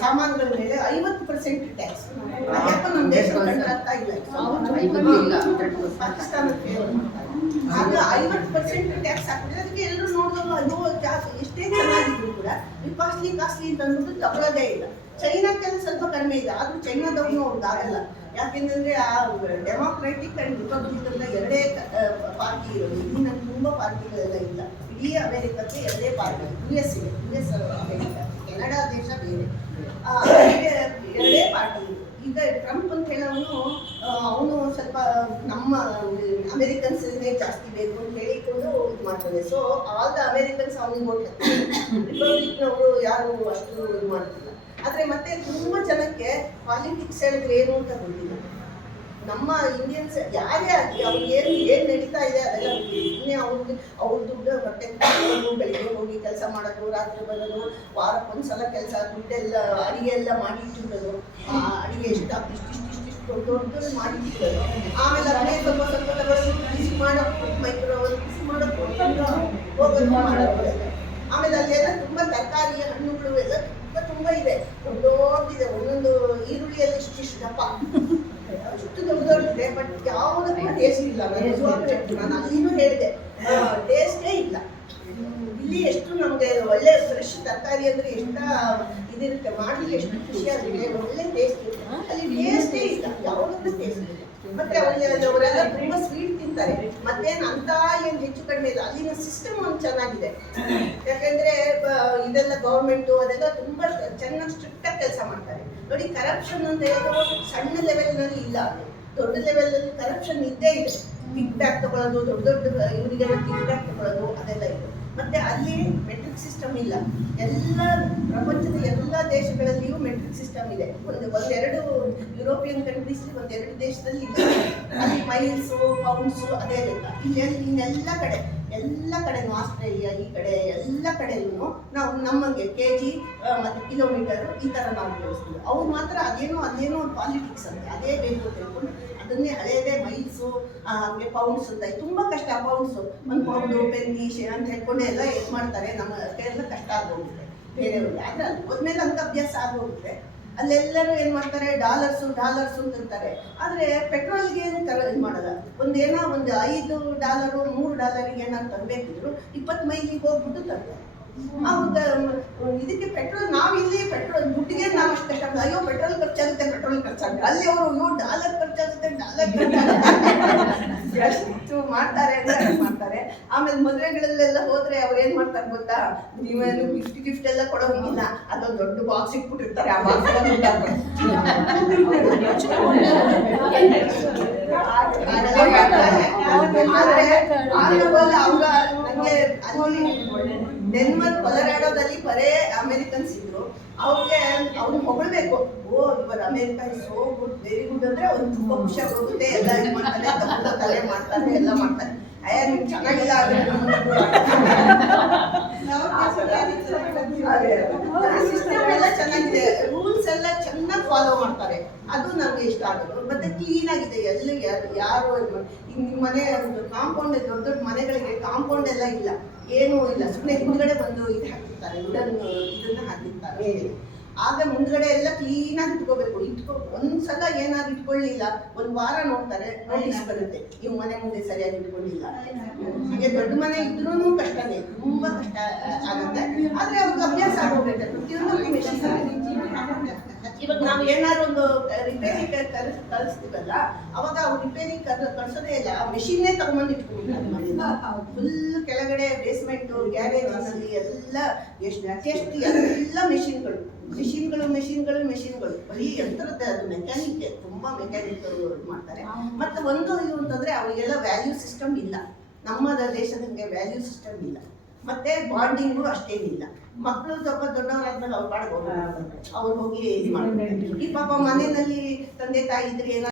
ಸಾಮಾನುಗಳ ಮೇಲೆ 50% ಟ್ಯಾಕ್ಸ್. ಯಾಕೋ ನಮ್ಮ ದೇಶ ಕಂಡು ಆಗ್ತಾ ಇಲ್ಲ. ಪಾಕಿಸ್ತಾನದ ಆಗ 50% ಟ್ಯಾಕ್ಸ್ ಹಾಕಿದ್ರೆ ಅದಕ್ಕೆ ಎಲ್ಲರೂ ನೋಡಿದ್ರು ಅದು ಜಾಸ್ತಿ ಎಷ್ಟೇ ಚೆನ್ನಾಗಿದ್ರು ಕೂಡ ಕಾಸ್ಟ್ಲಿ ಅಂತ ಅಂದ್ಬಿಟ್ಟು ತಗೊಳ್ಳೋದೇ ಇಲ್ಲ. ಚೈನಾಕ್ಕೆಲ್ಲ ಸ್ವಲ್ಪ ಕಡಿಮೆ ಇದೆ, ಆದ್ರೂ ಚೈನಾದವ್ರು ಅವ್ರಿಗೆ ಆಗಲ್ಲ. ಯಾಕೆಂದ್ರೆ ಆ ಡೆಮಾಕ್ರೆಟಿಕ್ ಅಂಡ್ ರಿಪಬ್ಲಿಕ್ ಎರಡೇ ಪಾರ್ಟಿ ಇರೋದು. ಇಲ್ಲಿ ನಮ್ಗೆ ತುಂಬ ಪಾರ್ಟಿಗಳೆಲ್ಲ ಇಲ್ಲ. ಇಡೀ ಅಮೆರಿಕಕ್ಕೆ ಎರಡೇ ಪಾರ್ಟಿ, US ಅಮೆರಿಕ, ಕೆನಡಾ ದೇಶ ಬೇರೆ, ಎರಡೇ ಪಾರ್ಟಿ. ಈಗ ಟ್ರಂಪ್ ಅಂತ ಹೇಳೋನು ಅವನು ಸ್ವಲ್ಪ ನಮ್ಮ ಅಮೆರಿಕನ್ಸ್ನೇ ಜಾಸ್ತಿ ಬೇಕು ಅಂತ ಹೇಳಿಕೊಂಡು ಇದು ಮಾಡ್ತಾನೆ. ಸೊ ಆಲ್ ದ ಅಮೆರಿಕನ್ಸ್ ಅವನಿಗೆ ವೋಟ್ ಹಾಕ್ತಾರೆ. ರಿಪಬ್ಲಿಕ್ನವರು ಯಾರು ಅಷ್ಟು ಇದು ಮಾಡ್ತಿಲ್ಲ. ಆದರೆ ಮತ್ತೆ ತುಂಬ ಜನಕ್ಕೆ ಪಾಲಿಟಿಕ್ಸ್ ಹೇಳಿದ್ರೆ ಏನು ಅಂತ ಗೊತ್ತಿಲ್ಲ. ನಮ್ಮ ಇಂಡಿಯನ್ಸ್ ಯಾರೇ ಆಗಲಿ ಅವ್ರಿಗೆ ಏನು ನಡೀತಾ ಇದೆ ಅದೆಲ್ಲ ಗೊತ್ತಿಲ್ಲ. ಅವ್ರ ದುಡ್ಡು ಹೊಟ್ಟೆ ಬೆಳಿಗ್ಗೆ ಹೋಗಿ ಕೆಲಸ ಮಾಡೋದು, ರಾತ್ರಿ ಬರೋದು, ವಾರಕ್ಕೊಂದ್ಸಲ ಕೆಲಸ, ದುಡ್ಡೆಲ್ಲ ಅಡಿಗೆ ಎಲ್ಲ ಮಾಡಿಟ್ಟಿರೋದು, ಅಡಿಗೆ ಇಷ್ಟಿಷ್ಟು ದೊಡ್ಡ ಮಾಡಿಟ್ಟಿರೋದು. ಆಮೇಲೆ ಅದನ್ನೇ ಸ್ವಲ್ಪ ತಗೊಳ್ಳೋದು, ಬಿಸಿ ಮಾಡೋದು, ಮೈಕ್ರೋವಲ್ಲಿ ಬಿಸಿ ಮಾಡೋದು, ಹೋಗೋದು ಮಾಡೋದು. ಆಮೇಲೆ ಅಲ್ಲೆಲ್ಲ ತುಂಬ ತರಕಾರಿ ಹಣ್ಣುಗಳು ಎಲ್ಲ ತುಂಬ ಇದೆ, ದೊಡ್ಡದಿದೆ. ಒಂದೊಂದು ಈರುಳ್ಳಿಯಲ್ಲಿ ಇಷ್ಟಿಷ್ಟು ದಪ್ಪ, ಅಷ್ಟು ದೊಡ್ಡದಿದೆ. ಬಟ್ ಯಾವುದಕ್ಕೂ ಟೇಸ್ಟ್ ಇಲ್ಲ. ನಾನು ಅಲ್ಲಿನೂ ಹೇಳಿದೆ, ಟೇಸ್ಟೇ ಇಲ್ಲ. ಇಲ್ಲಿ ಎಷ್ಟು ನಮಗೆ ಒಳ್ಳೆ ಫ್ರೆಶ್ ತರಕಾರಿ ಅಂದರೆ ಎಷ್ಟ ಇದಿರುತ್ತೆ, ಮಾಡಲಿಕ್ಕೆ ಎಷ್ಟು ಖುಷಿಯಾಗುತ್ತೆ, ಒಳ್ಳೆ ಟೇಸ್ಟ್ ಇರುತ್ತೆ. ಅಲ್ಲಿ ಟೇಸ್ಟೇ ಇಲ್ಲ, ಯಾವುದಕ್ಕೂ ಟೇಸ್ಟ್ ಇಲ್ಲ. ಮತ್ತೆ ಅವರೆಲ್ಲ ತುಂಬ ಸ್ವೀಟ್ ತಿಂತಾರೆ. ಮತ್ತೇನು ಅಂತ ಏನು ಹೆಚ್ಚು ಕಡಿಮೆ ಇಲ್ಲ. ಅಲ್ಲಿನ ಸಿಸ್ಟಮ್ ಒಂದು ಚೆನ್ನಾಗಿದೆ. ಯಾಕಂದ್ರೆ ಇದೆಲ್ಲ ಗೌರ್ಮೆಂಟು ಅದೆಲ್ಲ ತುಂಬ ಚೆನ್ನಾಗಿ ಸ್ಟ್ರಿಕ್ಟಾಗಿ ಕೆಲಸ ಮಾಡ್ತಾರೆ. ನೋಡಿ, ಕರಪ್ಷನ್ ಅಂತ ಹೇಳೋದು ಸಣ್ಣ ಲೆವೆಲ್ನಲ್ಲಿ ಇಲ್ಲ, ದೊಡ್ಡ ಲೆವೆಲಲ್ಲಿ ಕರಪ್ಷನ್ ಇದ್ದೇ ಇದೆ. ಕಿಕ್ ಬ್ಯಾಕ್ ತಗೊಳ್ಳೋದು, ದೊಡ್ಡ ಇವರಿಗೆಲ್ಲ ಕಿಕ್ ಬ್ಯಾಕ್ ತಗೊಳ್ಳೋದು ಅದೆಲ್ಲ ಇದೆ. ಮತ್ತೆ ಅಲ್ಲಿ ಮೆಟ್ರಿಕ್ ಸಿಸ್ಟಮ್ ಇಲ್ಲ. ಎಲ್ಲ ಪ್ರಪಂಚದ ಎಲ್ಲ ದೇಶಗಳಲ್ಲಿಯೂ ಮೆಟ್ರಿಕ್ ಸಿಸ್ಟಮ್ ಇದೆ. ಒಂದೆರಡು ಯುರೋಪಿಯನ್ ಕಂಟ್ರೀಸ್, ಒಂದೆರಡು ದೇಶದಲ್ಲಿ ಇಲ್ಲ. ಅಲ್ಲಿ ಮೈಲ್ಸು, ಪೌಂಡ್ಸು ಅದೇ ಲೆಕ್ಕ. ಇನ್ನೆಲ್ಲ ಕಡೆನೂ ಆಸ್ಟ್ರೇಲಿಯಾ ಈ ಕಡೆ ಎಲ್ಲ ಕಡೆಯೂ ನಾವು ನಮಗೆ KG ಮತ್ತು ಕಿಲೋಮೀಟರು ಈ ಥರ ನಾವು ಬಳಸ್ತೀವಿ. ಅವ್ರು ಮಾತ್ರ ಅದೇನೋ ಪಾಲಿಟಿಕ್ಸ್ ಅಂತ ಅದೇ ಬೇಕು ಅಂತ ಹೇಳ್ಕೊಂಡು ಅದನ್ನೇ ಹಳೆಯದೇ ಮೈಲ್ಸು ಹಂಗೆ ಪೌಂಡ್ಸ್ ಅಂತ ತುಂಬ ಕಷ್ಟ. ಪೌಂಡ್ಸು ಒಂದು ಪೌಂಡು ಪೆನ್ನಿ ಅಂತ ಹೇಳ್ಕೊಂಡು ಎಲ್ಲ ಇದು ಮಾಡ್ತಾರೆ. ನಮ್ಮ ಕೈಯೆಲ್ಲ ಕಷ್ಟ ಆಗೋಗುತ್ತೆ ಬೇರೆಯವ್ರಿಗೆ. ಆದರೆ ಅಲ್ಲಿ ಹೋದ್ಮೇಲೆ ಅಂತ ಅಭ್ಯಾಸ ಆಗೋಗುತ್ತೆ. ಅಲ್ಲೆಲ್ಲರೂ ಏನು ಮಾಡ್ತಾರೆ, ಡಾಲರ್ಸು ಅಂತಾರೆ. ಆದರೆ ಪೆಟ್ರೋಲ್ಗೆ ಏನು ಇದು ಮಾಡೋಲ್ಲ. ಒಂದು $5 $3 ಏನಾದ್ರು ತರಬೇಕಿದ್ರು 20 ಮೈಲಿಗೆ ಹೋಗ್ಬಿಟ್ಟು ತರ್ತಾರೆ. ಅವಾಗ ಇದಕ್ಕೆ ಪೆಟ್ರೋಲ್ ನಾವಿಲ್ಲಿ ಪೆಟ್ರೋಲ್ ದುಡ್ಡಿಗೆ ನಾವು ಅಷ್ಟು ಕಷ್ಟ. ಅಯ್ಯೋ ಪೆಟ್ರೋಲ್ ಖರ್ಚಾಗುತ್ತೆ. ಅಲ್ಲಿ ಅವರು ಡಾಲರ್ ಖರ್ಚಾಗುತ್ತೆ ಎಷ್ಟು ಮಾಡ್ತಾರೆ ಅಂದರೆ ಮಾಡ್ತಾರೆ. ಆಮೇಲೆ ಮದುವೆಗಳಲ್ಲೆಲ್ಲ ಹೋದ್ರೆ ಅವ್ರು ಏನು ಮಾಡ್ತಾರೆ ಗೊತ್ತಾ, ನೀವೇನು ಗಿಫ್ಟ್ ಎಲ್ಲ ಕೊಡೋಂಗಿಲ್ಲ, ಅದೊಂದು ದೊಡ್ಡ ಬಾಕ್ಸ್ ಇಟ್ಬಿಟ್ಟಿರ್ತಾರೆ. ಆ ಬಾಕ್ಸ್ ನನಗೆ ಅಲ್ಲಿ ಡೆನ್ವರ್ ಕೊಲರಾಡೋದಲ್ಲಿ ಬರೇ ಅಮೆರಿಕನ್ಸ್ ಇದ್ರು. ಅವ್ರು ಹೊಗಳ್ಬೇಕು, ಇವರು America is so good, very good ಅಂದ್ರೆ ಅವ್ರು ತುಂಬಾ ಖುಷಿಯಾಗಿ ಹೋಗುತ್ತೆ. ಎಲ್ಲ ಇದು ಮಾಡ್ತಾರೆ, ತಲೆ ಮಾಡ್ತಾರೆ, ಎಲ್ಲ ಮಾಡ್ತಾರೆ. ನಿಮ್ಗೆ ಚೆನ್ನಾಗಿಲ್ಲ ಸಿಸ್ಟಮ್ ಎಲ್ಲ ಚೆನ್ನಾಗಿದೆ, ರೂಲ್ಸ್ ಎಲ್ಲ ಚೆನ್ನಾಗಿ ಫಾಲೋ ಮಾಡ್ತಾರೆ. ಅದು ನಮ್ಗೆ ಇಷ್ಟ ಆಗೋದು. ಮತ್ತೆ ಕ್ಲೀನ್ ಆಗಿದೆ. ಯಾರು ನಿಮ್ಮ ಮನೆ ಕಾಂಪೌಂಡ್, ದೊಡ್ಡ ಮನೆಗಳಿಗೆ ಕಾಂಪೌಂಡ್ ಎಲ್ಲ ಇಲ್ಲ, ಏನೂ ಇಲ್ಲ. ಸುಮ್ಮನೆ ಹಿಂದ್ಗಡೆ ಬಂದು ಇದು ಹಾಕಿರ್ತಾರೆ, ಇದನ್ನ ಹಾಕಿರ್ತಾರೆ. ಆಗ ಮುಂದ್ಗಡೆ ಎಲ್ಲ ಕ್ಲೀನಾಗಿ ಇಟ್ಕೋಬೇಕು. ಒಂದ್ಸಲ ಏನಾದ್ರು ಇಟ್ಕೊಳ್ಳಿಲ್ಲ, ಒಂದು ವಾರ ನೋಡ್ತಾರೆ, ನೋಟಿಸ್ ಬರುತ್ತೆ, ಇವ್ ಮನೆ ಮುಂದೆ ಸರಿಯಾಗಿ ಇಟ್ಕೊಳ್ಳಿಲ್ಲ. ಹಾಗೆ ದೊಡ್ಡ ಮನೆ ಇದ್ರೂ ಕಷ್ಟನೇ, ತುಂಬಾ ಕಷ್ಟ ಆಗುತ್ತೆ. ಆದ್ರೆ ಅವ್ರಿಗೆ ಅಭ್ಯಾಸ ಆಗೋಗುತ್ತೆ. ಪ್ರತಿಯೊಂದು ಮೆಷಿನ್ ಇವಾಗ ನಾವು ಏನಾದ್ರು ಒಂದು ರಿಪೇರಿ ಕಳಿಸ್ತೀವಲ್ಲ, ಅವಾಗ ಅವ್ರು ರಿಪೇರಿ ಕಳ್ಸೋದೇ ಇಲ್ಲ, ಮೆಷಿನ್ನೇ ತಗೊಂಡು ಇಟ್ಕೊಂಡಿದ್ದಾರೆ. ಫುಲ್ ಕೆಳಗಡೆ ಬೇಸ್ಮೆಂಟು, ಗ್ಯಾರೇಜ್ ಎಲ್ಲ ಎಷ್ಟು ಎಲ್ಲ ಮೆಷಿನ್ಗಳು ಬರೀ ಯಂತ್ರದ, ಅದು ಮೆಕ್ಯಾನಿಕ್, ತುಂಬಾ ಮೆಕ್ಯಾನಿಕ್ ಮಾಡ್ತಾರೆ. ಮತ್ತೆ ಇದು ಅಂತಂದ್ರೆ ಅವರಿಗೆಲ್ಲ ವ್ಯಾಲ್ಯೂ ಸಿಸ್ಟಮ್ ಇಲ್ಲ. ನಮ್ಮ ದೇಶದಂಗೆ ವ್ಯಾಲ್ಯೂ ಸಿಸ್ಟಮ್ ಇಲ್ಲ. ಮತ್ತೆ ಬಾಂಡಿಂಗು ಅಷ್ಟೇನಿಲ್ಲ. ಮಕ್ಕಳು ಸ್ವಲ್ಪ ದೊಡ್ಡವರಾದ್ಮೇಲೆ ಅವ್ರು ಪಾಡ್ಬೋದು, ಅವ್ರು ಹೋಗಿ ಇದು ಮಾಡ್ತಾರೆ. ಈ ಪಾಪ ಮನೆಯಲ್ಲಿ ತಂದೆ ತಾಯಿ ಇದ್ರೆ